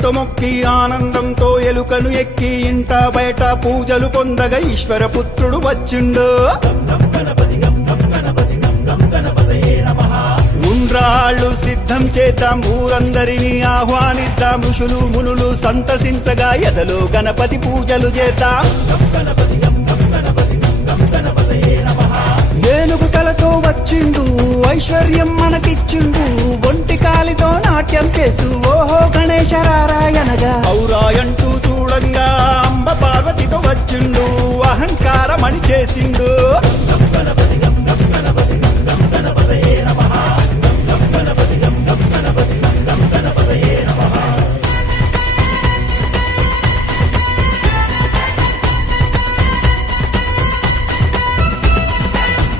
భక్తితో మొక్కి ఆనందంతో ఎలుకను ఎక్కి ఇంట బయట పూజలు పొందగా ఈశ్వర పుత్రుడు వచ్చిండు. ఉండ్రాళ్ళు సిద్ధం చేద్దాం, ఊరందరినీ ఆహ్వానిద్దాం, ఋషులు మునులు సంతసించగా ఎదలో గణపతి పూజలు చేద్దాం. ఏనుగు తలతో వచ్చిండు, ఐశ్వర్యం మనకిచ్చిండు, ఒంటి కాలితో నాట్యం చేస్తూ ఓహో గణేశ రారాయణగా ఔరాయంటూ చూడంగా అంబ పార్వతితో వచ్చిండు, అహంకారమణి చేసిండు.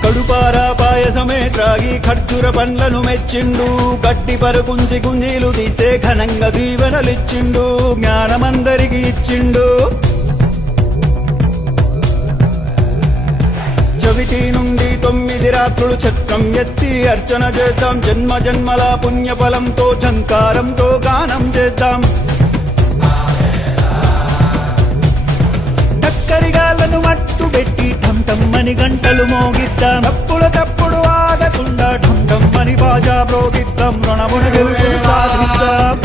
కడుపారా పాయసమే త్రాగి ఖర్జూర పండ్లను మెచ్చిండు, గట్టి పరుకుంచి గుంజీలు తీస్తే ఘనంగా దీవెనలిచ్చిండు, జ్ఞానమందరికి ఇచ్చిండు. చవితి నుండి 9 రాత్రులు చక్రం ఎత్తి అర్చన చేద్దాం, జన్మ జన్మల పుణ్యఫలంతో ఝంకారంతో గానం చేద్దాం. టక్కరిగాళ్లను మట్టు పెట్టి ఠమ్ ఠమ్ అని గంటలు మోగిద్దాం, తప్పుల తప్పుడు ఆగకుండా ఠమ్ ఠమ్ అని బాజా ప్రోగిద్దాం, రుణమున గెలుపును సాధిద్దాం.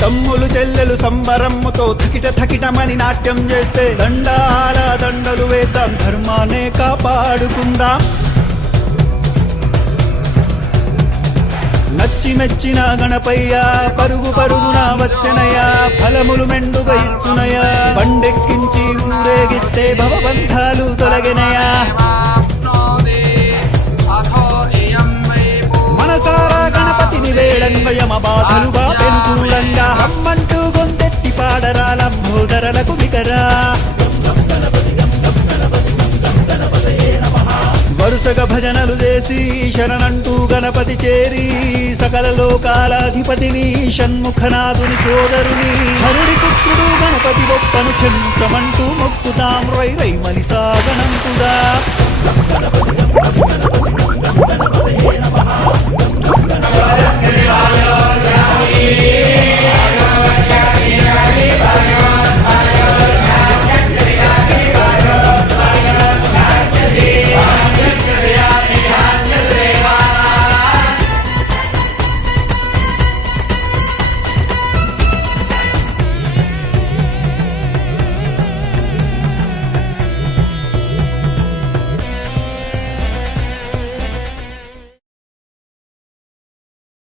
తమ్ములు చెల్లెలు సంబరమ్ముతో థకిట థకిటమని నాట్యం చేస్తే దండాల దండలు వేద్దాం, ధర్మాన్నే కాపాడుకుందాం. నచ్చి మెచ్చిన గణపయ్య పరుగు పరుగున వచ్చనయ్యా, ఫలములు మెండుగా ఇచ్చునయా, బండెక్కించి ఊరేగిస్తే భవబంధాలు తొలగినయా. మనసారా గణపతిని వేళంగా యమ బాధలుగా పెనుచూడంగా, రమ్మంటూ గొంతెత్తి పాడరా లంబోదరలకు మిగరా. వరుసగా భజనలు చేసి శరణంటూ గణపతి చేరి, సకల లోకాలాధిపతిని షణ్ముఖనాథుని సోదరుని హరుడి పుత్రుడు గణపతి గొప్పను క్షమించమంటూ మొక్కుతాం, రై రై మని సాగనంతుదా.